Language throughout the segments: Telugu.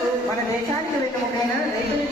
రైతులు మన దేశానికి వెన్నెముకైన రైతులు.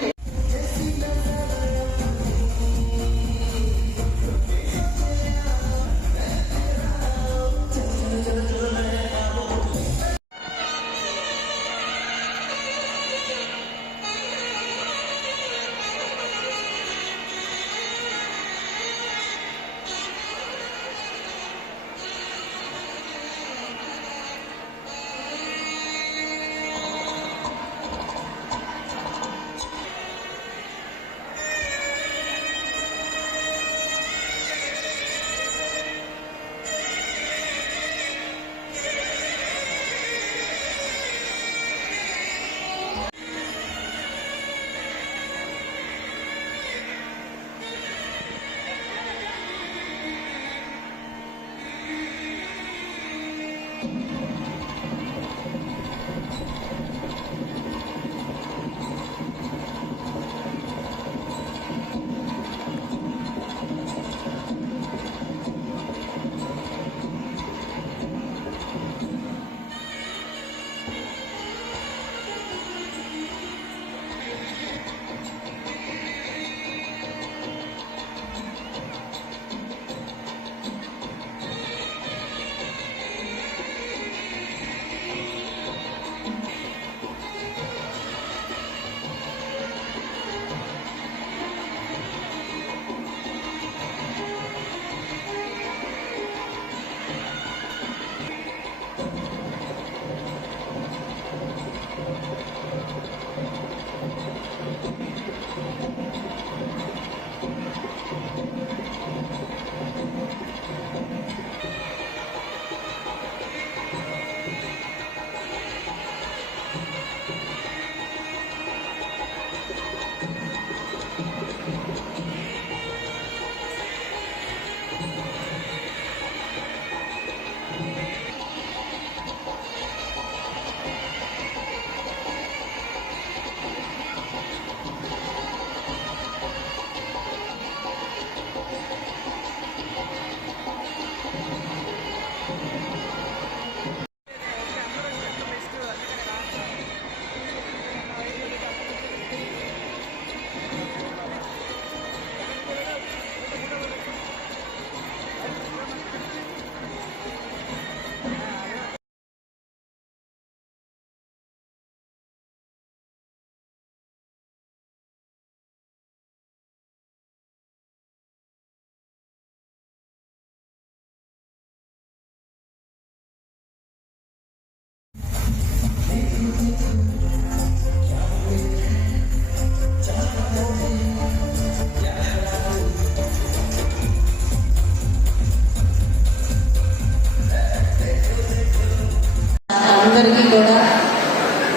అందరికీ కూడా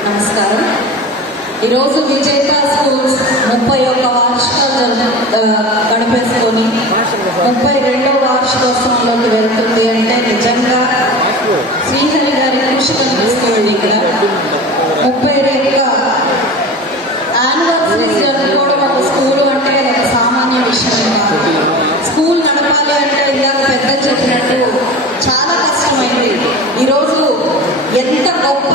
నమస్కారం. ఈరోజు విజేత స్కూల్స్ 31వ వార్షికాలు గడిపేసుకొని 32వ వార్షికోత్సవంలోకి వెళ్తుంది అంటే నిజంగా శ్రీహరి గారి కృషి కనిపిస్తుంది. ఇక్కడ 32వ యానివర్సరీస్ జరుపుకోవడం ఒక స్కూలు అంటే ఒక సామాన్య విషయం కాదు. స్కూల్ నడపాలి అంటే ఇలా పెద్దలు చెప్పినట్టు చాలా కష్టమైంది. ఈరోజు ఎంత గొప్ప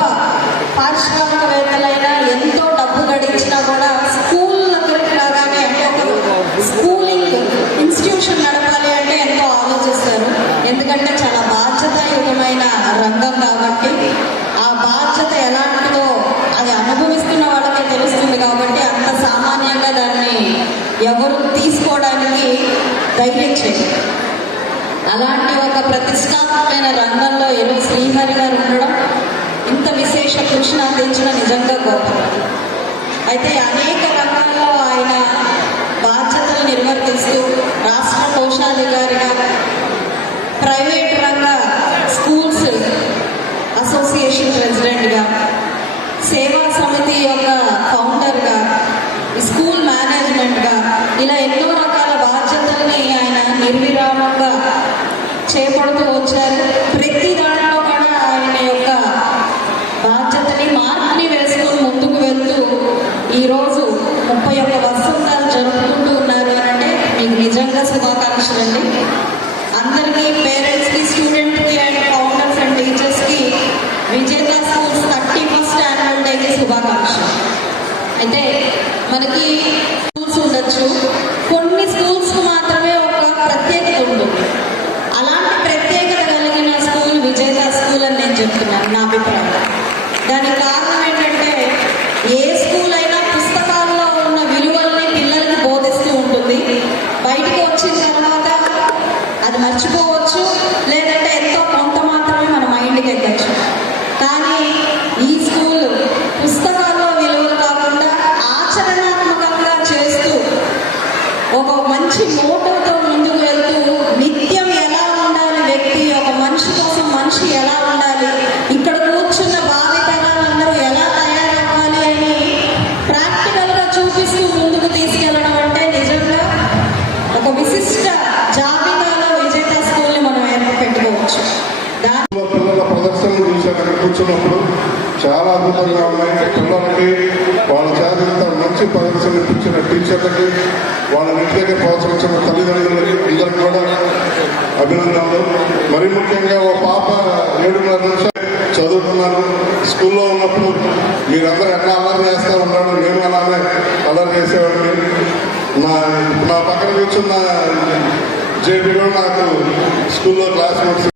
పారిశ్రామికవేత్తలైనా ఎంతో డబ్బు గడించినా కూడా స్కూల్ దగ్గరికి రాగానే అంటే ఒక స్కూలింగ్ ఇన్స్టిట్యూషన్ నడపాలి అంటే ఎంతో ఆలోచిస్తారు. ఎందుకంటే చాలా బాధ్యతాయుతమైన రంగం కాబట్టి ఆ బాధ్యత ఎలాంటిదో అది అనుభవిస్తున్న వాళ్ళకే తెలుస్తుంది. కాబట్టి అంత సామాన్యంగా దాన్ని ఎవరు తీసుకోవడానికి ధైర్యం చేయరు. అలాంటి ఒక ప్రతిష్టాత్మకమైన రంగంలో ఈరోజు శ్రీహరి గారు ఉండడం, ఇంత విశేష కృషిని అందించడం నిజంగా గొప్ప. అయితే అనేక రంగాల్లో ఆయన బాధ్యతలు నిర్వర్తిస్తూ రాష్ట్ర కోశాధికారిగా, ప్రైవేట్ రంగ స్కూల్స్ అసోసియేషన్ ప్రెసిడెంట్గా, సేవా సమితి యొక్క ఫౌండర్గా, స్కూల్ మేనేజ్మెంట్గా ఇలా ఎన్నో రకాల బాధ్యతల్ని ఆయన నిర్విరామంగా చేపడుతూ వచ్చారు. ప్రతి దాంట్లో కూడా ఆయన యొక్క బాధ్యతని మార్పుని వేసుకొని ముందుకు వెళ్తూ ఈరోజు 31 వసంతాలు జరుపుకుంటూ ఉన్నారు అని అంటే మీకు నిజంగా శుభాకాంక్షలు అండి. అందరికీ, పేరెంట్స్కి, స్టూడెంట్కి అండ్ ఫౌండర్స్ అండ్ టీచర్స్కి విజేత స్కూల్స్ 31st యాన్యువల్ డేకి శుభాకాంక్షలు. నా అభిప్రాయం. దానికి కారణం ఏంటంటే ఏ స్కూల్ అయినా పుస్తకాల్లో ఉన్న విలువల్ని పిల్లలకి బోధిస్తూ ఉంటుంది. బయటకు వచ్చిన తర్వాత అది మర్చిపోవచ్చు, లేదంటే ఎంతో కొంత మాత్రమే మన మైండ్కి ఎక్కచ్చు. కానీ ఈ స్కూల్ పుస్తకాల్లో విలువలు కాకుండా ఆచరణాత్మకంగా చేస్తూ ఒక మంచి మోటోతో ముందుకు వెళ్తూ నిత్యం ఎలా ఉండాలి వ్యక్తి, ఒక మనిషి కోసం మనిషి ఎలా ఉండాలి, ఇక్కడ కూర్చున్న భావితరాలందరూ ఎలా తయారవ్వాలి అని ప్రాక్టికల్గా చూపిస్తూ ముందుకు తీసుకెళ్ళడం అంటే నిజంగా ఒక విశిష్ట జాబితాలో విజేత స్కూల్ని మనం పెట్టుకోవచ్చు. పిల్లల ప్రదర్శనలు చూశాను అక్కడ కూర్చున్నప్పుడు. చాలా అద్భుతంగా ఉన్నాయి. పిల్లలకి వాళ్ళ చేత మంచి ప్రదర్శన ఇప్పించిన టీచర్లకి, వాళ్ళ ఇంటి దగ్గర ప్రోత్సహించిన తల్లిదండ్రులకి అందరికి కూడా అభినందనలు. మరీ ముఖ్యంగా ఓ పాప 7:30 నిమిషాలు చదువుతున్నాను. స్కూల్లో ఉన్నప్పుడు మీరందరూ ఎట్లా అల్లరి చేస్తూ ఉన్నాడు, నేను అలానే అల్లరి చేసేవాడిని. నా పక్కన కూర్చున్న జేపీ కూడా నాకు స్కూల్లో క్లాస్మేట్స్.